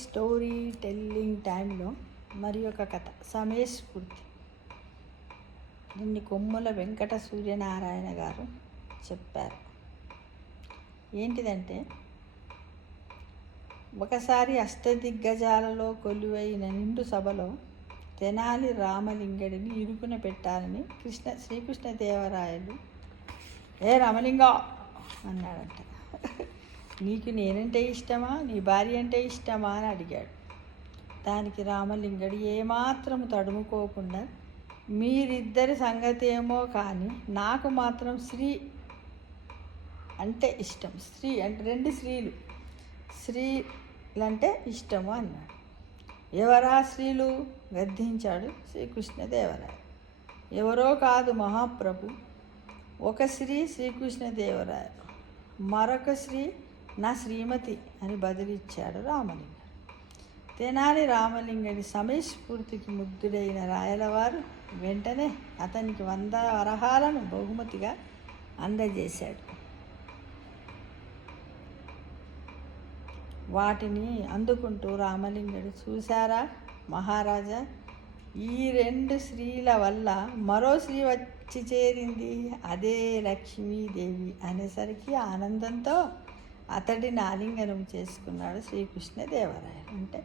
Story telling టైంలో మరి ఒక కథ సమయస్ఫూర్తి. దీన్ని కొమ్ముల వెంకట సూర్యనారాయణ గారు చెప్పారు. ఏంటిదంటే, ఒకసారి అష్టదిగ్గజాలలో కొలువైన నిండు సభలో తెనాలి రామలింగడిని ఇరుకున పెట్టాలని శ్రీకృష్ణదేవరాయలు ఏ రామలింగ అన్నాడంట. నీకు నేనంటే ఇష్టమా, నీ భార్య అంటే ఇష్టమా అని అడిగాడు. దానికి రామలింగడు ఏమాత్రం తడుముకోకుండా, మీరిద్దరి సంగతి ఏమో కానీ నాకు మాత్రం స్త్రీ అంటే ఇష్టం. స్త్రీ అంటే రెండు స్త్రీలంటే ఇష్టము అన్నాడు. ఎవరా స్త్రీలు గద్దించాడు శ్రీకృష్ణదేవరాయ. ఎవరో కాదు మహాప్రభు, ఒక స్త్రీ శ్రీకృష్ణదేవరాయ, మరొక స్త్రీ నా శ్రీమతి అని బదులిచ్చాడు రామలింగడు. తెనాలి రామలింగడి సమయస్ఫూర్తికి ముగ్ధుడైన రాయలవారు వెంటనే అతనికి 100 వరహాలను బహుమతిగా అందజేశాడు. వాటిని అందుకుంటూ రామలింగడు, చూశారా మహారాజా, ఈ 2 స్త్రీల వల్ల మరో స్త్రీ వచ్చి చేరింది, అదే లక్ష్మీదేవి అనేసరికి ఆనందంతో అతడిని ఆలింగనం చేసుకున్నాడు శ్రీకృష్ణదేవరాయలు. అంటే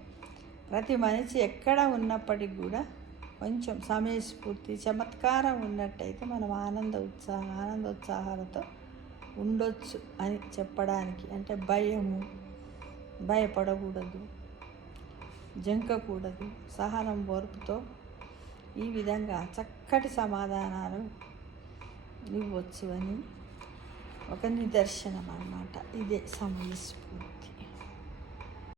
ప్రతి మనిషి ఎక్కడ ఉన్నప్పటికీ కూడా కొంచెం సమయస్ఫూర్తి, చమత్కారం ఉన్నట్టయితే మనం ఆనందోత్సాహాలతో ఉండొచ్చు అని చెప్పడానికి. అంటే భయపడకూడదు, జంకకూడదు, సహనం ఓర్పుతో ఈ విధంగా చక్కటి సమాధానాలు ఇవ్వచ్చు అని ఒక నిదర్శనం అన్నమాట. ఇదే సమయస్ఫూర్తి.